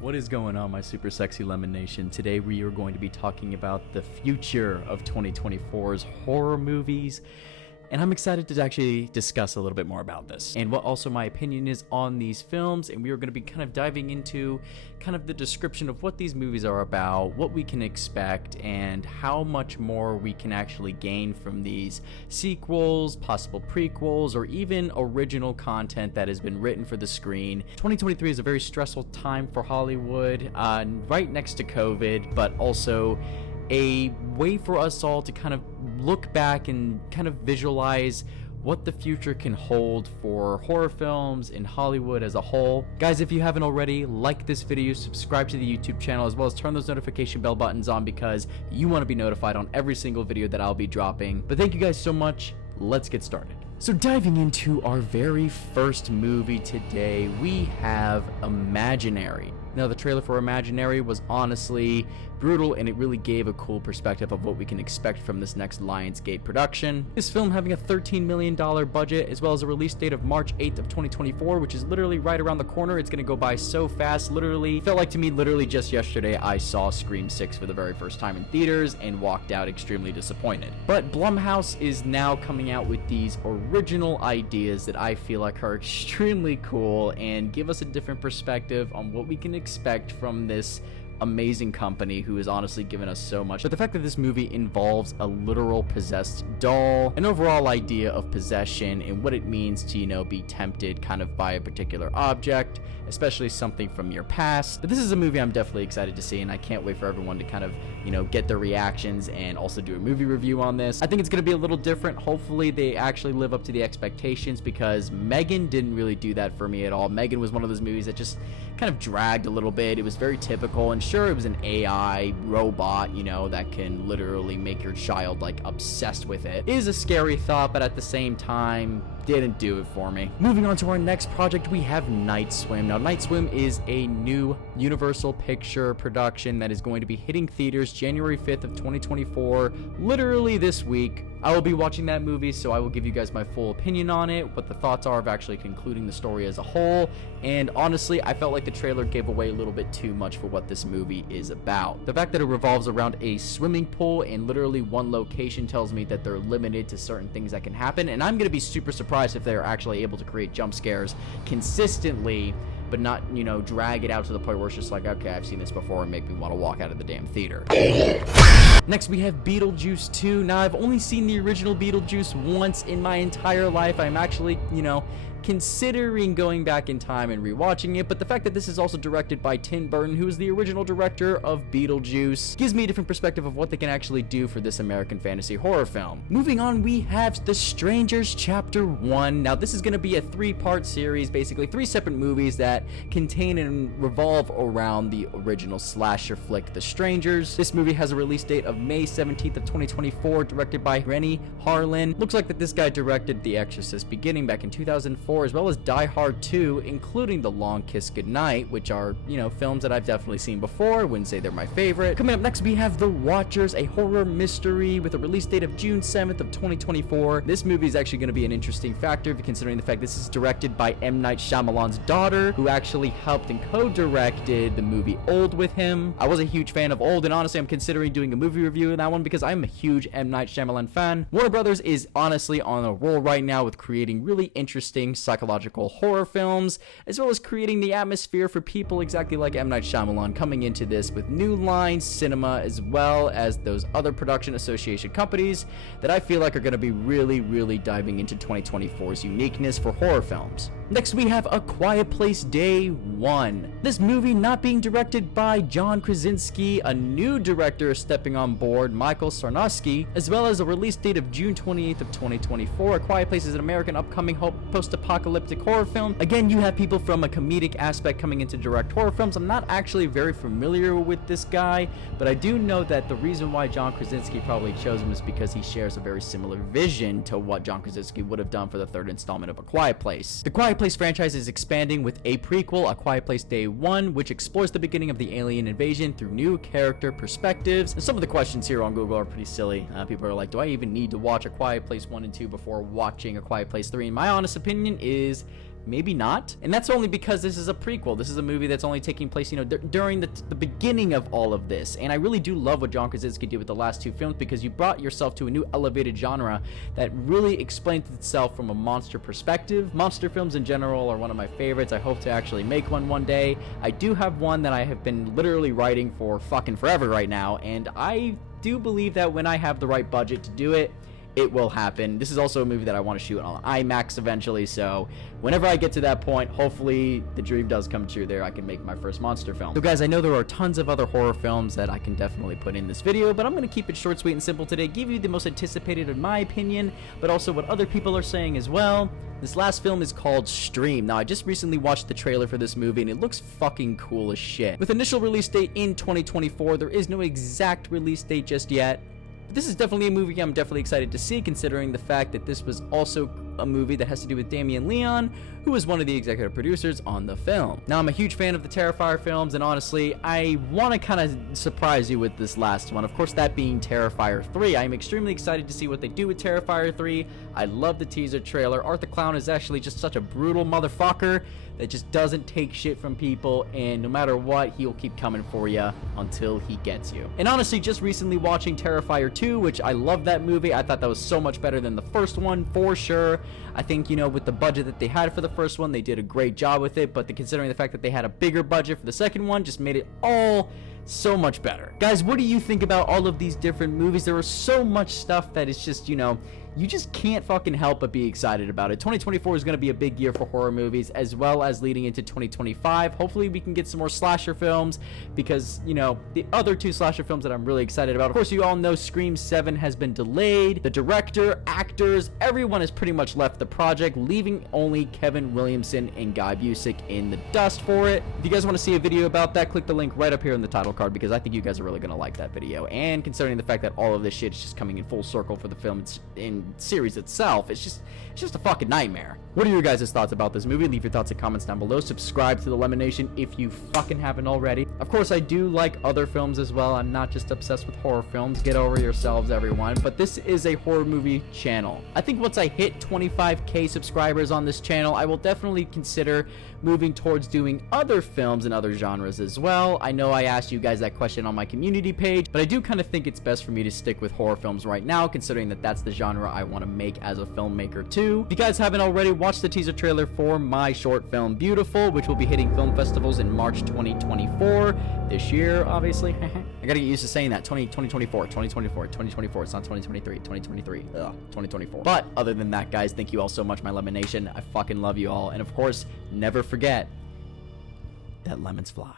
What is going on, my super sexy lemon nation? Today we are going to be talking about the future of 2024's horror movies, and I'm excited to actually discuss a little bit more about this and what also my opinion is on these films. And we are going to be kind of diving into kind of the description of what these movies are about, what we can expect, and how much more we can actually gain from these sequels, possible prequels, or even original content that has been written for the screen. 2023 is a very stressful time for Hollywood, right next to COVID, but also a way for us all to kind of look back and kind of visualize what the future can hold for horror films in Hollywood as a whole. Guys, if you haven't already, like this video, subscribe to the YouTube channel, as well as turn those notification bell buttons on because you want to be notified on every single video that I'll be dropping. But thank you guys so much. Let's get started. So diving into our very first movie today, we have Imaginary. Now, the trailer for Imaginary was honestly brutal, and it really gave a cool perspective of what we can expect from this next Lionsgate production. This film having a $13 million budget, as well as a release date of March 8th of 2024, which is literally right around the corner. It's gonna go by so fast. Literally, felt like to me, literally just yesterday, I saw Scream 6 for the very first time in theaters and walked out extremely disappointed. But Blumhouse is now coming out with these original ideas that I feel like are extremely cool and give us a different perspective on what we can expect from this amazing company who has honestly given us so much. But the fact that this movie involves a literal possessed doll, an overall idea of possession and what it means to, be tempted kind of by a particular object, especially something from your past. But this is a movie I'm definitely excited to see, and I can't wait for everyone to kind of, get their reactions and also do a movie review on this. I think it's going to be a little different. Hopefully they actually live up to the expectations, because Megan didn't really do that for me at all. Megan was one of those movies that just kind of dragged a little bit. It was very typical, and sure, it was an AI robot, that can literally make your child like obsessed with it. It is a scary thought, but at the same time, didn't do it for me. Moving on to our next project, we have Night Swim. Now, Night Swim is a new Universal Picture production that is going to be hitting theaters January 5th of 2024, literally this week. I will be watching that movie, so I will give you guys my full opinion on it, what the thoughts are of actually concluding the story as a whole. And honestly, I felt like the trailer gave away a little bit too much for what this movie is about. The fact that it revolves around a swimming pool and literally one location tells me that they're limited to certain things that can happen, and I'm going to be super surprised if they're actually able to create jump scares consistently, but not, drag it out to the point where it's just like, okay, I've seen this before, and make me want to walk out of the damn theater. Next, we have Beetlejuice 2. Now, I've only seen the original Beetlejuice once in my entire life. I'm actually, considering going back in time and rewatching it, but the fact that this is also directed by Tim Burton, who is the original director of Beetlejuice, gives me a different perspective of what they can actually do for this American fantasy horror film. Moving on, we have The Strangers Chapter 1. Now, this is going to be a 3-part series, basically 3 separate movies that contain and revolve around the original slasher flick, The Strangers. This movie has a release date of May 17th of 2024, directed by Rennie Harlin. Looks like that this guy directed The Exorcist beginning back in 2004, as well as Die Hard 2, including The Long Kiss Goodnight, which are, films that I've definitely seen before. I wouldn't say they're my favorite. Coming up next, we have The Watchers, a horror mystery with a release date of June 7th of 2024. This movie is actually going to be an interesting factor, considering the fact this is directed by M. Night Shyamalan's daughter, who actually helped and co-directed the movie Old with him. I was a huge fan of Old, and honestly, I'm considering doing a movie review of that one because I'm a huge M. Night Shyamalan fan. Warner Brothers is honestly on a roll right now with creating really interesting psychological horror films, as well as creating the atmosphere for people exactly like M. Night Shyamalan, coming into this with New Line Cinema, as well as those other production association companies that I feel like are going to be really diving into 2024's uniqueness for horror films. Next, we have A Quiet Place Day 1. This movie not being directed by John Krasinski, a new director stepping on board, Michael Sarnowski, as well as a release date of June 28th of 2024. A Quiet Place is an American upcoming post-apocalyptic horror film. Again, you have people from a comedic aspect coming into direct horror films. I'm not actually very familiar with this guy, but I do know that the reason why John Krasinski probably chose him is because he shares a very similar vision to what John Krasinski would have done for the 3rd installment of A Quiet Place. The Quiet Place franchise is expanding with a prequel, A Quiet Place Day 1, which explores the beginning of the alien invasion through new character perspectives. And some of the questions here on Google are pretty silly. People are like, do I even need to watch A Quiet Place 1 and 2 before watching A Quiet Place 3? And my honest opinion is maybe not. And that's only because this is a prequel. This is a movie that's only taking place, you know, during the beginning of all of this. And I really do love what John Krasinski did with the last two films, because you brought yourself to a new elevated genre that really explains itself from a monster perspective. Monster films in general are one of my favorites. I hope to actually make one day. I do have one that I have been literally writing for fucking forever right now, and I do believe that when I have the right budget to do it, it will happen. This is also a movie that I want to shoot on IMAX eventually, so whenever I get to that point, hopefully the dream does come true there. I can make my first monster film. So guys, I know there are tons of other horror films that I can definitely put in this video, but I'm going to keep it short, sweet, and simple today. Give you the most anticipated in my opinion, but also what other people are saying as well. This last film is called Stream. Now, I just recently watched the trailer for this movie, and it looks fucking cool as shit. With initial release date in 2024, there is no exact release date just yet. But this is definitely a movie I'm definitely excited to see, considering the fact that this was also a movie that has to do with Damien Leone, who is one of the executive producers on the film. Now, I'm a huge fan of the Terrifier films, and honestly, I want to kind of surprise you with this last one. Of course, that being Terrifier 3. I'm extremely excited to see what they do with Terrifier 3. I love the teaser trailer. Art the Clown is actually just such a brutal motherfucker that just doesn't take shit from people, and no matter what, he'll keep coming for you until he gets you. And honestly, just recently watching Terrifier 2, which I love that movie. I thought that was so much better than the first one, for sure. I think, you know, with the budget that they had for the first one, they did a great job with it, but considering the fact that they had a bigger budget for the second one, just made it all so much better. Guys, what do you think about all of these different movies? There is so much stuff that is just, you know, you just can't fucking help but be excited about it. 2024 is going to be a big year for horror movies, as well as leading into 2025. Hopefully we can get some more slasher films, because, you know, the other two slasher films that I'm really excited about, of course, you all know Scream 7 has been delayed. The director, actors, everyone has pretty much left the project, leaving only Kevin Williamson and Guy Busick in the dust for it. If you guys want to see a video about that, click the link right up here in the title card, because I think you guys are really going to like that video. And considering the fact that all of this shit is just coming in full circle for the film in series itself, it's just a fucking nightmare. What are your guys' thoughts about this movie? Leave your thoughts and comments down below. Subscribe to the Lemon Nation if you fucking haven't already. Of course, I do like other films as well. I'm not just obsessed with horror films. Get over yourselves, everyone. But this is a horror movie channel. I think once I hit 25k subscribers on this channel, I will definitely consider moving towards doing other films and other genres as well. I know I asked you guys that question on my community page, but I do kind of think it's best for me to stick with horror films right now, considering that that's the genre I want to make as a filmmaker too. If you guys haven't already, watch the teaser trailer for my short film Beautiful, which will be hitting film festivals in March 2024 this year, obviously. I gotta get used to saying that. 2024. It's not 2023. 2024. But other than that, guys, thank you all so much, my Lemon Nation. I fucking love you all, and of course, never forget that lemons fly.